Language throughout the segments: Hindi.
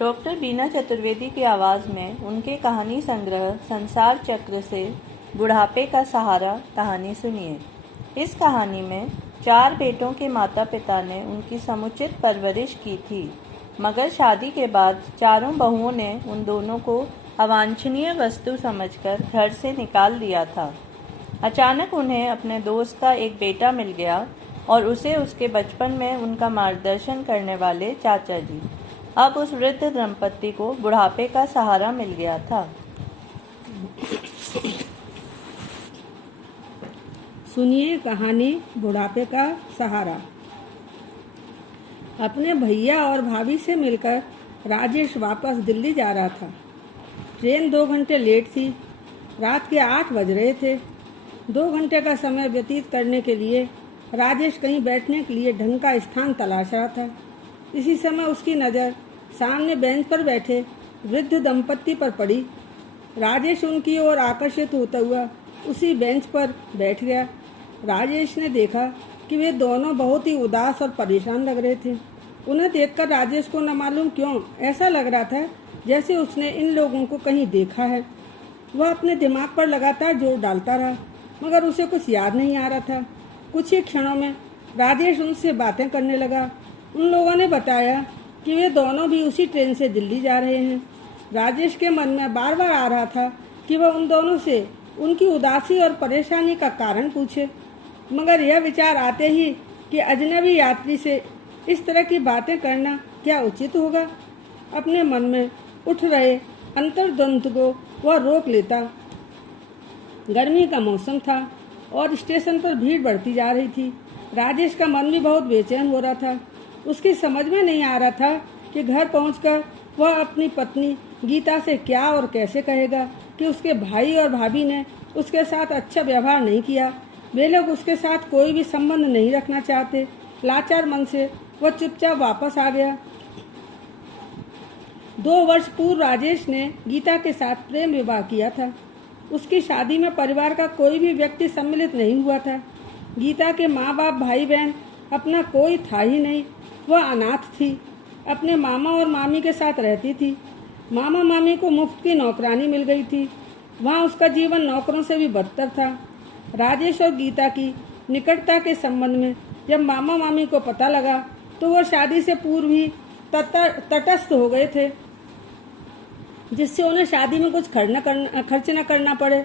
डॉक्टर बीना चतुर्वेदी की आवाज़ में उनके कहानी संग्रह संसार चक्र से बुढ़ापे का सहारा कहानी सुनिए। इस कहानी में 4 बेटों के माता पिता ने उनकी समुचित परवरिश की थी, मगर शादी के बाद चारों बहुओं ने उन दोनों को अवांछनीय वस्तु समझकर घर से निकाल दिया था। अचानक उन्हें अपने दोस्त का एक बेटा मिल गया और उसे उसके बचपन में उनका मार्गदर्शन करने वाले चाचा जी। अब उस वृद्ध दंपत्ति को बुढ़ापे का सहारा मिल गया था। सुनिए कहानी बुढ़ापे का सहारा। अपने भैया और भाभी से मिलकर राजेश वापस दिल्ली जा रहा था। ट्रेन 2 घंटे लेट थी। रात के 8 बज रहे थे। 2 घंटे का समय व्यतीत करने के लिए राजेश कहीं बैठने के लिए ढंग का स्थान तलाश रहा था। इसी समय उसकी नज़र सामने बेंच पर बैठे वृद्ध दंपत्ति पर पड़ी। राजेश उनकी ओर आकर्षित होता हुआ उसी बेंच पर बैठ गया। राजेश ने देखा कि वे दोनों बहुत ही उदास और परेशान लग रहे थे। उन्हें देखकर राजेश को न मालूम क्यों ऐसा लग रहा था जैसे उसने इन लोगों को कहीं देखा है। वह अपने दिमाग पर लगातार जोर डालता रहा, मगर उसे कुछ याद नहीं आ रहा था। कुछ ही क्षणों में राजेश उनसे बातें करने लगा। उन लोगों ने बताया कि वे दोनों भी उसी ट्रेन से दिल्ली जा रहे हैं। राजेश के मन में बार बार आ रहा था कि वह उन दोनों से उनकी उदासी और परेशानी का कारण पूछे, मगर यह विचार आते ही कि अजनबी यात्री से इस तरह की बातें करना क्या उचित होगा। अपने मन में उठ रहे अंतर्द्वंद को वह रोक लेता। गर्मी का मौसम था और स्टेशन पर भीड़ बढ़ती जा रही थी। राजेश का मन भी बहुत बेचैन हो रहा था। उसकी समझ में नहीं आ रहा था कि घर पहुंचकर वह अपनी पत्नी गीता से क्या और कैसे कहेगा कि उसके भाई और भाभी ने उसके साथ अच्छा व्यवहार नहीं किया। वे लोग उसके साथ कोई भी संबंध नहीं रखना चाहते। लाचार मन से वह चुपचाप वापस आ गया। 2 वर्ष पूर्व राजेश ने गीता के साथ प्रेम विवाह किया था। उसकी शादी में परिवार का कोई भी व्यक्ति सम्मिलित नहीं हुआ था। गीता के माँ बाप भाई बहन अपना कोई था ही नहीं। वह अनाथ थी। अपने मामा और मामी के साथ रहती थी। मामा मामी को मुफ्त की नौकरानी मिल गई थी। वहाँ उसका जीवन नौकरों से भी बदतर था। राजेश और गीता की निकटता के संबंध में जब मामा मामी को पता लगा तो वह शादी से पूर्व ही तटस्थ हो गए थे, जिससे उन्हें शादी में कुछ खर्च न करना पड़े।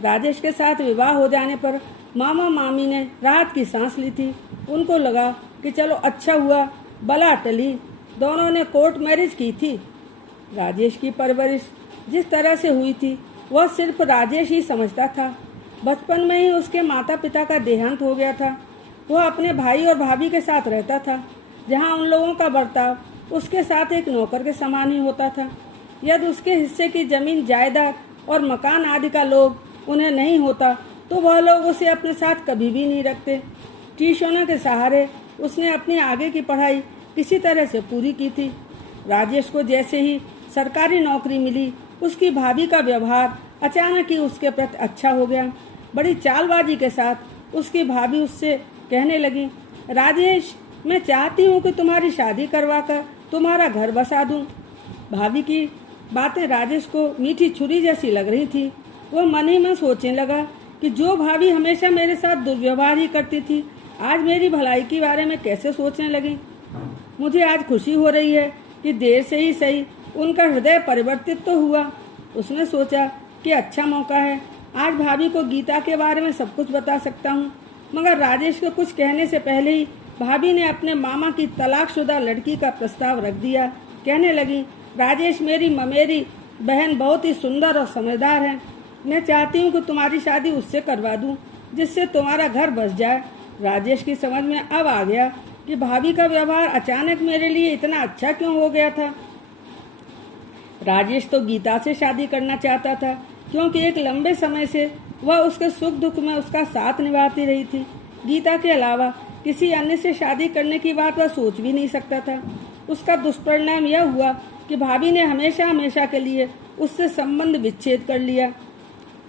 राजेश के साथ विवाह हो जाने पर मामा मामी ने राहत की सांस ली थी। उनको लगा कि चलो अच्छा हुआ, बला टली। दोनों ने कोर्ट मैरिज की थी। राजेश की परवरिश जिस तरह से हुई थी वह सिर्फ राजेश ही समझता था। बचपन में ही उसके माता पिता का देहांत हो गया था। वह अपने भाई और भाभी के साथ रहता था, जहाँ उन लोगों का बर्ताव उसके साथ एक नौकर के समान ही होता था। यदि उसके हिस्से की जमीन जायदाद और मकान आदि का लोभ उन्हें नहीं होता तो वह लोग उसे अपने साथ कभी भी नहीं रखते। ट्यूशनों के सहारे उसने अपनी आगे की पढ़ाई किसी तरह से पूरी की थी। राजेश को जैसे ही सरकारी नौकरी मिली, उसकी भाभी का व्यवहार अचानक ही उसके प्रति अच्छा हो गया। बड़ी चालबाजी के साथ उसकी भाभी उससे कहने लगी, राजेश, मैं चाहती हूँ कि तुम्हारी शादी करवाकर तुम्हारा घर बसा दूँ। भाभी की बातें राजेश को मीठी छुरी जैसी लग रही थी। वह मन ही में सोचने लगा कि जो भाभी हमेशा मेरे साथ दुर्व्यवहार ही करती थी, आज मेरी भलाई के बारे में कैसे सोचने लगी। मुझे आज खुशी हो रही है कि देर से ही सही उनका हृदय परिवर्तित तो हुआ। उसने सोचा कि अच्छा मौका है, आज भाभी को गीता के बारे में सब कुछ बता सकता हूँ। मगर राजेश को कुछ कहने से पहले ही भाभी ने अपने मामा की तलाकशुदा लड़की का प्रस्ताव रख दिया। कहने लगी, राजेश, मेरी ममेरी बहन बहुत ही सुंदर और समझदार है। मैं चाहती हूँ कि तुम्हारी शादी उससे करवा दूँ, जिससे तुम्हारा घर बस जाए। राजेश की समझ में अब आ गया कि भाभी का व्यवहार अचानक मेरे लिए इतना अच्छा क्यों हो गया था। राजेश तो गीता से शादी करना चाहता था, क्योंकि एक लंबे समय से वह उसके सुख दुख में उसका साथ निभाती रही थी। गीता के अलावा किसी अन्य से शादी करने की बात वह सोच भी नहीं सकता था। उसका दुष्परिणाम यह हुआ कि भाभी ने हमेशा हमेशा के लिए उससे संबंध विच्छेद कर लिया।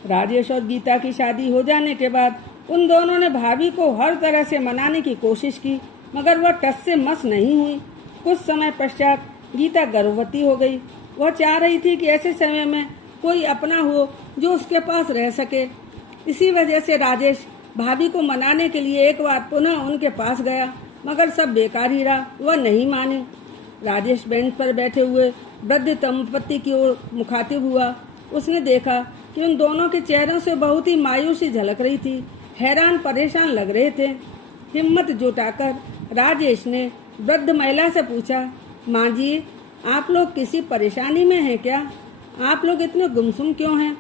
राजेश और गीता की शादी हो जाने के बाद उन दोनों ने भाभी को हर तरह से मनाने की कोशिश की, मगर वह टस से मस नहीं हुई। कुछ समय पश्चात गीता गर्भवती हो गई। वह चाह रही थी कि ऐसे समय में कोई अपना हो जो उसके पास रह सके। इसी वजह से राजेश भाभी को मनाने के लिए एक बार पुनः उनके पास गया, मगर सब बेकार ही रहा। वह नहीं मानी। राजेश बेंच पर बैठे हुए वृद्ध दंपत्ति की ओर मुखातिब हुआ। उसने देखा कि उन दोनों के चेहरों से बहुत ही मायूसी झलक रही थी। हैरान परेशान लग रहे थे। हिम्मत जुटाकर राजेश ने वृद्ध महिला से पूछा, माँ जी, आप लोग किसी परेशानी में हैं क्या? आप लोग इतने गुमसुम क्यों हैं?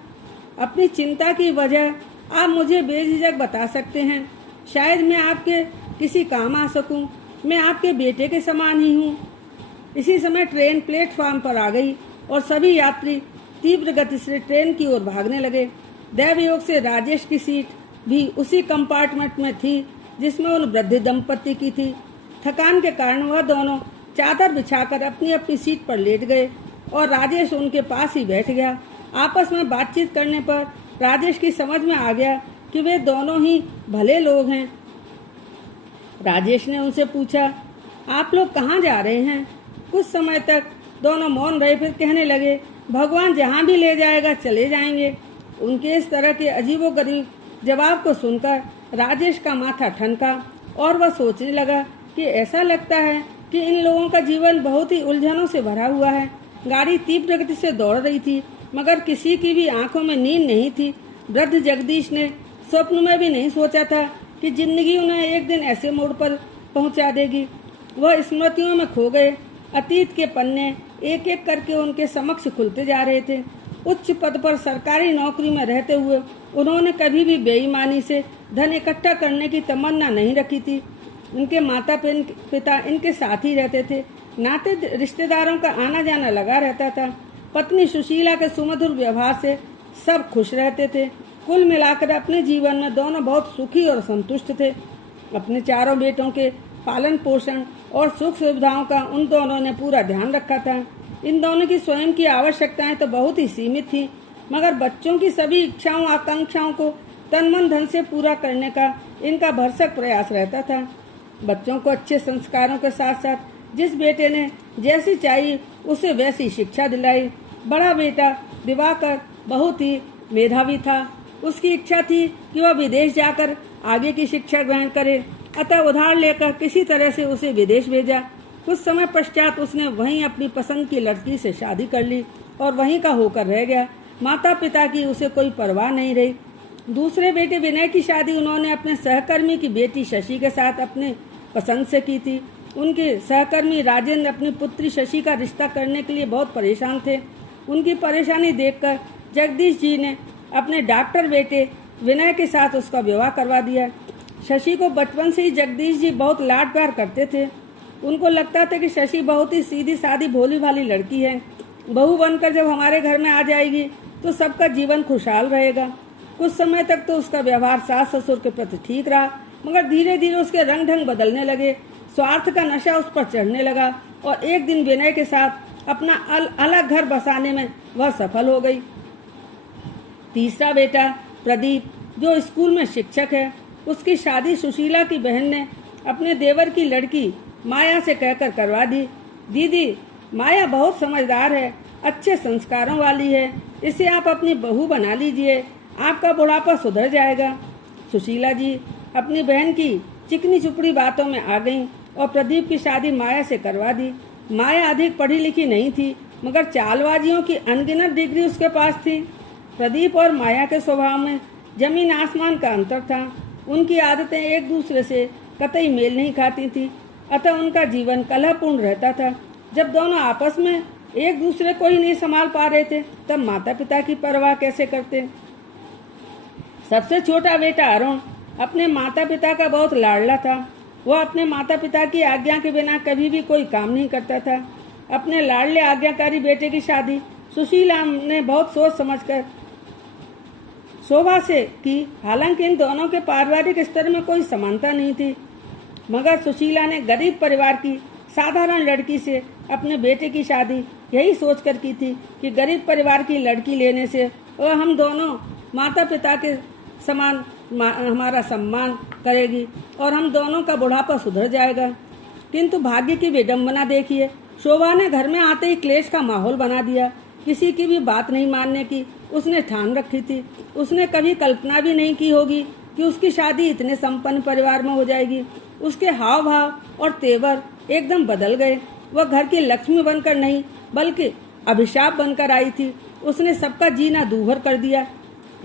अपनी चिंता की वजह आप मुझे बेझिझक बता सकते हैं। शायद मैं आपके किसी काम आ सकूं। मैं आपके बेटे के समान ही हूँ। इसी समय ट्रेन प्लेटफार्म पर आ गई और सभी यात्री तीव्र गति से ट्रेन की ओर भागने लगे। दैवयोग से राजेश की सीट भी उसी कंपार्टमेंट में थी जिसमें उन वृद्ध दंपत्ति की थी। थकान के कारण वह दोनों चादर बिछाकर अपनी अपनी सीट पर लेट गए और राजेश उनके पास ही बैठ गया। आपस में बातचीत करने पर राजेश की समझ में आ गया कि वे दोनों ही भले लोग हैं। राजेश ने उनसे पूछा, आप लोग कहाँ जा रहे हैं? कुछ समय तक दोनों मौन रहे, फिर कहने लगे, भगवान जहाँ भी ले जाएगा चले जाएंगे। उनके इस तरह के अजीबोगरीब जवाब को सुनकर राजेश का माथा ठनका और वह सोचने लगा कि ऐसा लगता है कि इन लोगों का जीवन बहुत ही उलझनों से भरा हुआ है। गाड़ी तीव्र गति से दौड़ रही थी, मगर किसी की भी आंखों में नींद नहीं थी। वृद्ध जगदीश ने स्वप्न में भी नहीं सोचा था कि जिंदगी उन्हें एक दिन ऐसे मोड़ पर पहुंचा देगी। वह स्मृतियों में खो गए। अतीत के पन्ने एक एक करके उनके समक्ष खुलते जा रहे थे। उच्च पद पर सरकारी नौकरी में रहते हुए उन्होंने कभी भी बेईमानी से धन इकट्ठा करने की तमन्ना नहीं रखी थी। उनके माता पिता इनके साथ ही रहते थे। नाते रिश्तेदारों का आना जाना लगा रहता था। पत्नी सुशीला के सुमधुर व्यवहार से सब खुश रहते थे। कुल मिलाकर अपने जीवन में दोनों बहुत सुखी और संतुष्ट थे। अपने चारों बेटों के पालन पोषण और सुख सुविधाओं का उन दोनों ने पूरा ध्यान रखा था। इन दोनों की स्वयं की आवश्यकताएं तो बहुत ही सीमित थी, मगर बच्चों की सभी इच्छाओं आकांक्षाओं को तन मन धन से पूरा करने का इनका भरसक प्रयास रहता था। बच्चों को अच्छे संस्कारों के साथ साथ जिस बेटे ने जैसी चाहिए उसे वैसी शिक्षा दिलाई। बड़ा बेटा दिवाकर बहुत ही मेधावी था। उसकी इच्छा थी कि वह विदेश जाकर आगे की शिक्षा ग्रहण करे, अतः उधार लेकर किसी तरह से उसे विदेश भेजा। कुछ समय पश्चात उसने वहीं अपनी पसंद की लड़की से शादी कर ली और वहीं का होकर रह गया। माता पिता की उसे कोई परवाह नहीं रही। दूसरे बेटे विनय की शादी उन्होंने अपने सहकर्मी की बेटी शशि के साथ अपने पसंद से की थी। उनके सहकर्मी राजेंद्र अपनी पुत्री शशि का रिश्ता करने के लिए बहुत परेशान थे। उनकी परेशानी देखकर जगदीश जी ने अपने डॉक्टर बेटे विनय के साथ उसका विवाह करवा दिया। शशि को बचपन से ही जगदीश जी बहुत लाड प्यार करते थे। उनको लगता था कि शशि बहुत ही सीधी सादी भोली भाली लड़की है। बहू बनकर जब हमारे घर में आ जाएगी तो सबका जीवन खुशहाल रहेगा। कुछ समय तक तो उसका व्यवहार सास ससुर के प्रति ठीक रहा, मगर धीरे धीरे उसके रंग ढंग बदलने लगे। स्वार्थ का नशा उस पर चढ़ने लगा और एक दिन विनय के साथ अपना अलग घर बसाने में वह सफल हो गई। तीसरा बेटा प्रदीप, जो स्कूल में शिक्षक है, उसकी शादी सुशीला की बहन ने अपने देवर की लड़की माया से कहकर करवा दी। दीदी, माया बहुत समझदार है, अच्छे संस्कारों वाली है, इसे आप अपनी बहू बना लीजिए, आपका बुढ़ापा सुधर जाएगा। सुशीला जी अपनी बहन की चिकनी चुपड़ी बातों में आ गईं और प्रदीप की शादी माया से करवा दी। माया अधिक पढ़ी लिखी नहीं थी, मगर चालबाजियों की अनगिनत डिग्री उसके पास थी। प्रदीप और माया के स्वभाव में जमीन आसमान का अंतर था। उनकी आदतें एक दूसरे से कतई मेल नहीं खाती थी, अतः उनका जीवन कलहपूर्ण रहता था। जब दोनों आपस में एक दूसरे को ही नहीं संभाल पा रहे थे, तब माता पिता की परवाह कैसे करते। सबसे छोटा बेटा अरुण अपने माता पिता का बहुत लाडला था। वह अपने माता पिता की आज्ञा के बिना कभी भी कोई काम नहीं करता था। अपने लाडले आज्ञाकारी बेटे की शादी सुशीला ने बहुत सोच समझकर शोभा से की। हालांकि इन दोनों के पारिवारिक स्तर में कोई समानता नहीं थी, मगर सुशीला ने गरीब परिवार की साधारण लड़की से अपने बेटे की शादी यही सोचकर की थी कि गरीब परिवार की लड़की लेने से वह हम दोनों माता पिता के समान हमारा सम्मान करेगी और हम दोनों का बुढ़ापा सुधर जाएगा। किंतु भाग्य की विडंबना देखिए, शोभा ने घर में आते ही क्लेश का माहौल बना दिया। किसी की भी बात नहीं मानने की उसने ठान रखी थी। उसने कभी कल्पना भी नहीं की होगी कि उसकी शादी इतने संपन्न परिवार में हो जाएगी। उसके हाव भाव और तेवर एकदम बदल गए। वह घर की लक्ष्मी बनकर नहीं बल्कि अभिशाप बनकर आई थी। उसने सबका जीना दूभर कर दिया।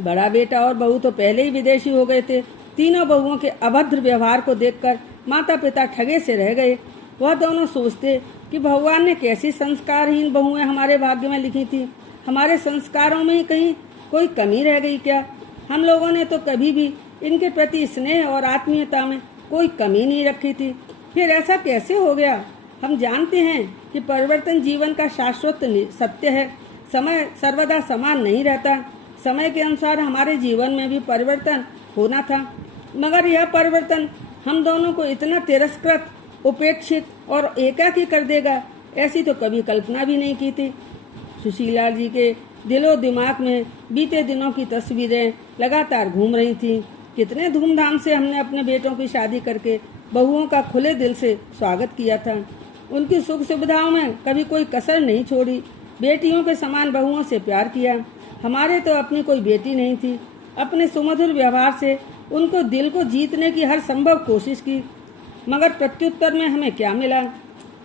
बड़ा बेटा और बहू तो पहले ही विदेशी हो गए थे। तीनों बहुओं के अभद्र व्यवहार को देखकर माता पिता ठगे से रह गए। वह दोनों सोचते कि भगवान ने कैसी संस्कारहीन बहुएं हमारे भाग्य में लिखी थी। हमारे संस्कारों में ही कहीं कोई कमी रह गई क्या? हम लोगों ने तो कभी भी इनके प्रति स्नेह और आत्मीयता में कोई कमी नहीं रखी थी। फिर ऐसा कैसे हो गया? हम जानते हैं कि परिवर्तन जीवन का शाश्वत सत्य है। समय सर्वदा समान नहीं रहता। समय के अनुसार हमारे जीवन में भी परिवर्तन होना था, मगर यह परिवर्तन हम दोनों को इतना तिरस्कृत, उपेक्षित और एकाकी कर देगा, ऐसी तो कभी कल्पना भी नहीं की थी। सुशीला जी के दिलो दिमाग में बीते दिनों की तस्वीरें लगातार घूम रही थीं। कितने धूमधाम से हमने अपने बेटों की शादी करके बहुओं का खुले दिल से स्वागत किया था। उनकी सुख सुविधाओं में कभी कोई कसर नहीं छोड़ी। बेटियों के समान बहुओं से प्यार किया। हमारे तो अपनी कोई बेटी नहीं थी। अपने सुमधुर व्यवहार से उनको दिल को जीतने की हर संभव कोशिश की, मगर प्रत्युत्तर में हमें क्या मिला?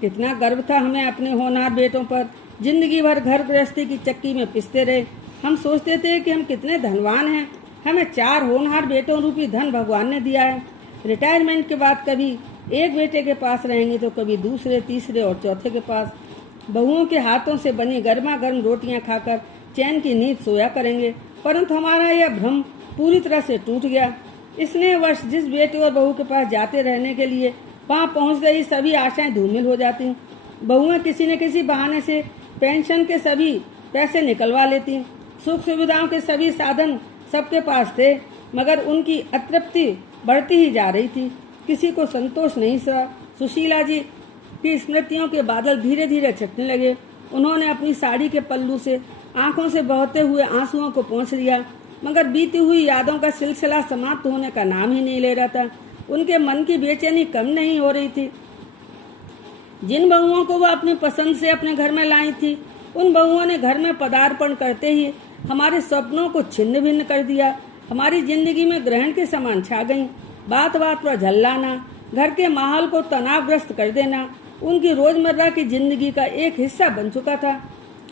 कितना गर्व था हमें अपने होनहार बेटों पर। जिंदगी भर घर गृहस्थी की चक्की में पिसते रहे। हम सोचते थे कि हम कितने धनवान हैं। हमें 4 होनहार बेटों रूपी धन भगवान ने दिया है। रिटायरमेंट के बाद कभी एक बेटे के पास रहेंगे तो कभी दूसरे, तीसरे और चौथे के पास। बहुओं के हाथों से बनी गर्मा गर्म रोटियां खाकर चैन की नींद सोया करेंगे। परंतु हमारा यह भ्रम पूरी तरह से टूट गया। इसलिए वर्ष जिस बेटे और बहू के पास जाते रहने के लिए वहां पहुंचते ही सभी आशाएं धूमिल हो जाती। बहुएं किसी न किसी बहाने से पेंशन के सभी पैसे निकलवा लेती। सुख सुविधाओं के सभी साधन सबके पास थे, मगर उनकी अतृप्ति बढ़ती ही जा रही थी। किसी को संतोष नहीं था। सुशीला जी की स्मृतियों के बादल धीरे धीरे छटने लगे। उन्होंने अपनी साड़ी के पल्लू से आंखों से बहते हुए आंसुओं को पोंछ लिया, मगर बीती हुई यादों का सिलसिला समाप्त होने का नाम ही नहीं ले रहा था। उनके मन की बेचैनी कम नहीं हो रही थी। जिन बहुओं को वह अपनी पसंद से अपने घर में लाई थी, उन बहुओं ने घर में पदार्पण करते ही हमारे सपनों को छिन्न भिन्न कर दिया। हमारी जिंदगी में ग्रहण के समान छा गईं। बात बात पर झल्लाना, घर के माहौल को तनावग्रस्त कर देना उनकी रोजमर्रा की जिंदगी का एक हिस्सा बन चुका था।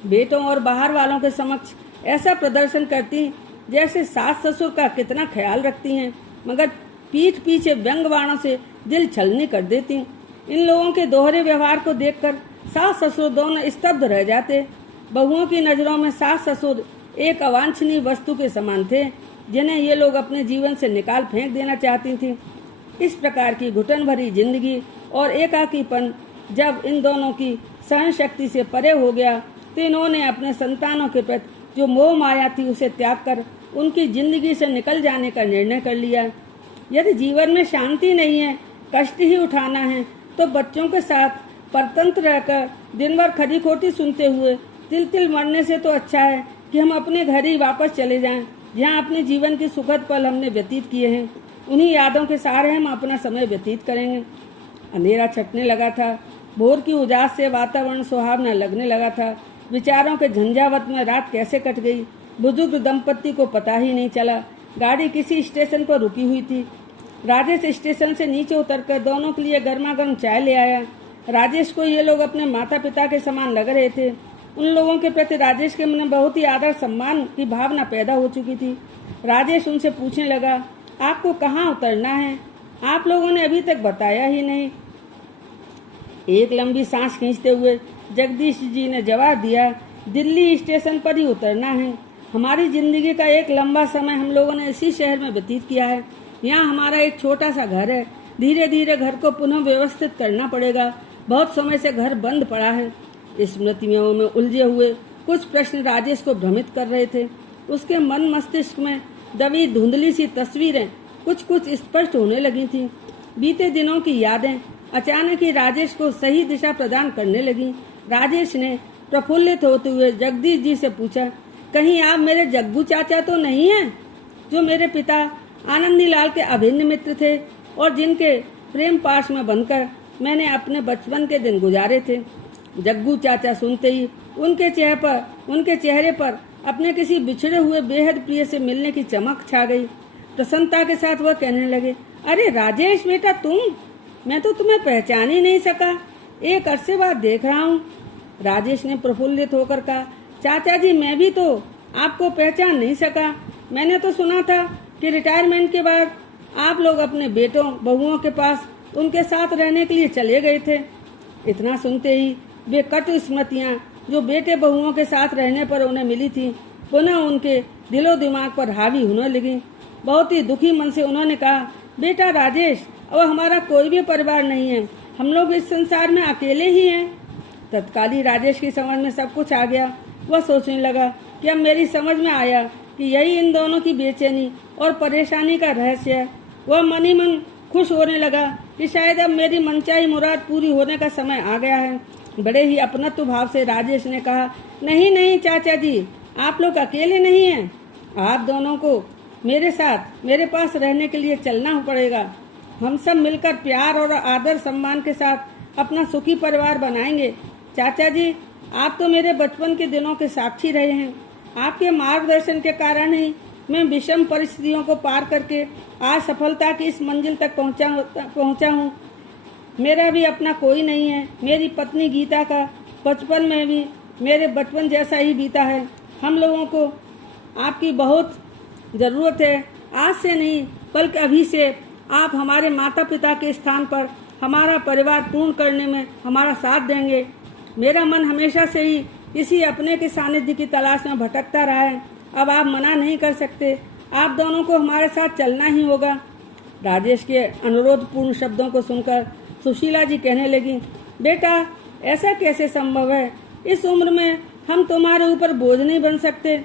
बेटों और बाहर वालों के समक्ष ऐसा प्रदर्शन करती जैसे सास ससुर का कितना ख्याल रखती हैं, मगर पीठ पीछे व्यंग बाणों से दिल छलनी कर देती। इन लोगों के दोहरे व्यवहार को देखकर सास ससुर दोनों स्तब्ध रह जाते। बहुओं की नजरों में सास ससुर एक अवांछनीय वस्तु के समान थे, जिन्हें ये लोग अपने जीवन से निकाल फेंक देना चाहती थी। इस प्रकार की घुटन भरी जिंदगी और एकाकीपन जब इन दोनों की सहन शक्ति से परे हो गया, तो इन्होंने अपने संतानों के प्रति जो मोह माया थी उसे त्याग कर उनकी जिंदगी से निकल जाने का निर्णय कर लिया। यदि जीवन में शांति नहीं है, कष्ट ही उठाना है, तो बच्चों के साथ परतंत्र रहकर दिन भर खरी खोटी सुनते हुए तिल तिल मरने से तो अच्छा है कि हम अपने घर ही वापस चले जाएं, जहां अपने जीवन के सुखद पल हमने व्यतीत किए हैं। उन्हीं यादों के सहारे हम अपना समय व्यतीत करेंगे। अंधेरा छटने लगा था। भोर की उजास से वातावरण सुहावना लगने लगा था। विचारों के झंझावत में रात कैसे कट गई, बुजुर्ग दंपत्ति को पता ही नहीं चला। गाड़ी किसी स्टेशन पर रुकी हुई थी। राजेश स्टेशन से नीचे उतरकर दोनों के लिए गर्मा गर्म चाय ले आया। राजेश को ये लोग अपने माता पिता के समान लग रहे थे। उन लोगों के प्रति राजेश के मन में बहुत ही आदर सम्मान की भावना पैदा हो चुकी थी। राजेश उनसे पूछने लगा, आपको कहाँ उतरना है? आप लोगों ने अभी तक बताया ही नहीं। एक लंबी सांस खींचते हुए जगदीश जी ने जवाब दिया, दिल्ली स्टेशन पर ही उतरना है। हमारी जिंदगी का एक लंबा समय हम लोगों ने इसी शहर में व्यतीत किया है। यहाँ हमारा एक छोटा सा घर है। धीरे धीरे घर को पुनः व्यवस्थित करना पड़ेगा। बहुत समय से घर बंद पड़ा है। स्मृतियों में उलझे हुए कुछ प्रश्न राजेश को भ्रमित कर रहे थे। उसके मन मस्तिष्क में दबी धुंधली सी तस्वीरें कुछ कुछ स्पष्ट होने लगी थी। बीते दिनों की यादें अचानक ही राजेश को सही दिशा प्रदान करने लगी। राजेश ने प्रफुल्लित होते हुए जगदीश जी से पूछा, कहीं आप मेरे जग्गू चाचा तो नहीं हैं, जो मेरे पिता आनंदी लाल के अभिन्न मित्र थे और जिनके प्रेम पाश में बनकर मैंने अपने बचपन के दिन गुजारे थे? जग्गू चाचा सुनते ही उनके चेहरे पर अपने किसी बिछड़े हुए बेहद प्रिय से मिलने की चमक छा गई। प्रसन्नता के साथ वह कहने लगे, अरे राजेश बेटा तुम, मैं तो तुम्हें पहचान ही नहीं सका, एक अरसे बाद देख रहा हूँ। राजेश ने प्रफुल्लित होकर कहा, चाचा जी मैं भी तो आपको पहचान नहीं सका। मैंने तो सुना था कि रिटायरमेंट के बाद आप लोग अपने बेटों बहुओं के पास उनके साथ रहने के लिए चले गए थे। इतना सुनते ही वे कटु स्मृतियाँ जो बेटे बहुओं के साथ रहने पर उन्हें मिली थी पुनः उनके दिलो दिमाग पर हावी होने लगी। बहुत ही दुखी मन से उन्होंने कहा, बेटा राजेश अब हमारा कोई भी परिवार नहीं है, हम लोग इस संसार में अकेले ही हैं। तत्कालीन राजेश की समझ में सब कुछ आ गया। वह सोचने लगा कि अब मेरी समझ में आया कि यही इन दोनों की बेचैनी और परेशानी का रहस्य है। वह मन ही मन खुश होने लगा कि शायद अब मेरी मनचाही मुराद पूरी होने का समय आ गया है। बड़े ही अपनत्व भाव से राजेश ने कहा, नहीं नहीं चाचा जी, आप लोग अकेले नहीं हैं, आप दोनों को मेरे साथ मेरे पास रहने के लिए चलना पड़ेगा। हम सब मिलकर प्यार और आदर सम्मान के साथ अपना सुखी परिवार बनाएंगे। चाचा जी आप तो मेरे बचपन के दिनों के साक्षी रहे हैं। आपके मार्गदर्शन के कारण ही मैं विषम परिस्थितियों को पार करके आज सफलता की इस मंजिल तक पहुंचा हूँ। मेरा भी अपना कोई नहीं है। मेरी पत्नी गीता का बचपन में भी मेरे बचपन जैसा ही बीता है। हम लोगों को आपकी बहुत ज़रूरत है। आज से नहीं बल्कि अभी से आप हमारे माता पिता के स्थान पर हमारा परिवार पूर्ण करने में हमारा साथ देंगे। मेरा मन हमेशा से ही इसी अपने के सानिध्य की तलाश में भटकता रहा है। अब आप मना नहीं कर सकते, आप दोनों को हमारे साथ चलना ही होगा। राजेश के अनुरोधपूर्ण शब्दों को सुनकर सुशीला जी कहने लगी, बेटा ऐसा कैसे संभव है, इस उम्र में हम तुम्हारे ऊपर बोझ नहीं बन सकते।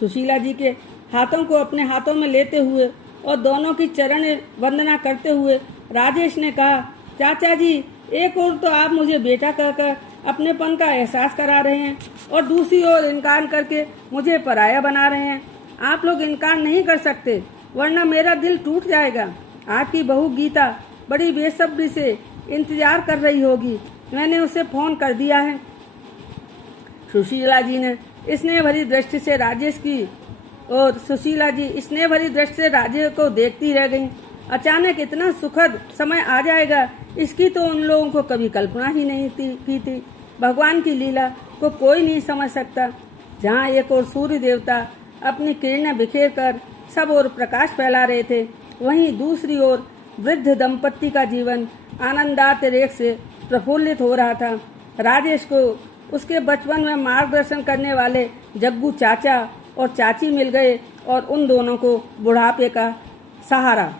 सुशीला जी के हाथों को अपने हाथों में लेते हुए और दोनों की चरण वंदना करते हुए राजेश ने कहा, चाचा जी एक ओर तो आप मुझे बेटा कहकर अपनेपन का एहसास करा रहे हैं और दूसरी ओर इनकार करके मुझे पराया बना रहे हैं। आप लोग इनकार नहीं कर सकते वरना मेरा दिल टूट जाएगा। आपकी बहू गीता बड़ी बेसब्री से इंतजार कर रही होगी, मैंने उसे फोन कर दिया है। सुशीला जी ने स्नेह भरी दृष्टि से राजेश की और सुशीला जी स्नेह भरी दृष्टि से राजेश को देखती रह गईं। अचानक इतना सुखद समय आ जाएगा इसकी तो उन लोगों को कभी कल्पना ही नहीं की थी। भगवान की लीला को कोई नहीं समझ सकता। जहाँ एक ओर सूर्य देवता अपनी किरणें बिखेर कर सब ओर प्रकाश फैला रहे थे, वहीं दूसरी ओर वृद्ध दंपत्ति का जीवन आनंदात रेख से प्रफुल्लित हो रहा था। राजेश को उसके बचपन में मार्गदर्शन करने वाले जग्गू चाचा और चाची मिल गए और उन दोनों को बुढ़ापे का सहारा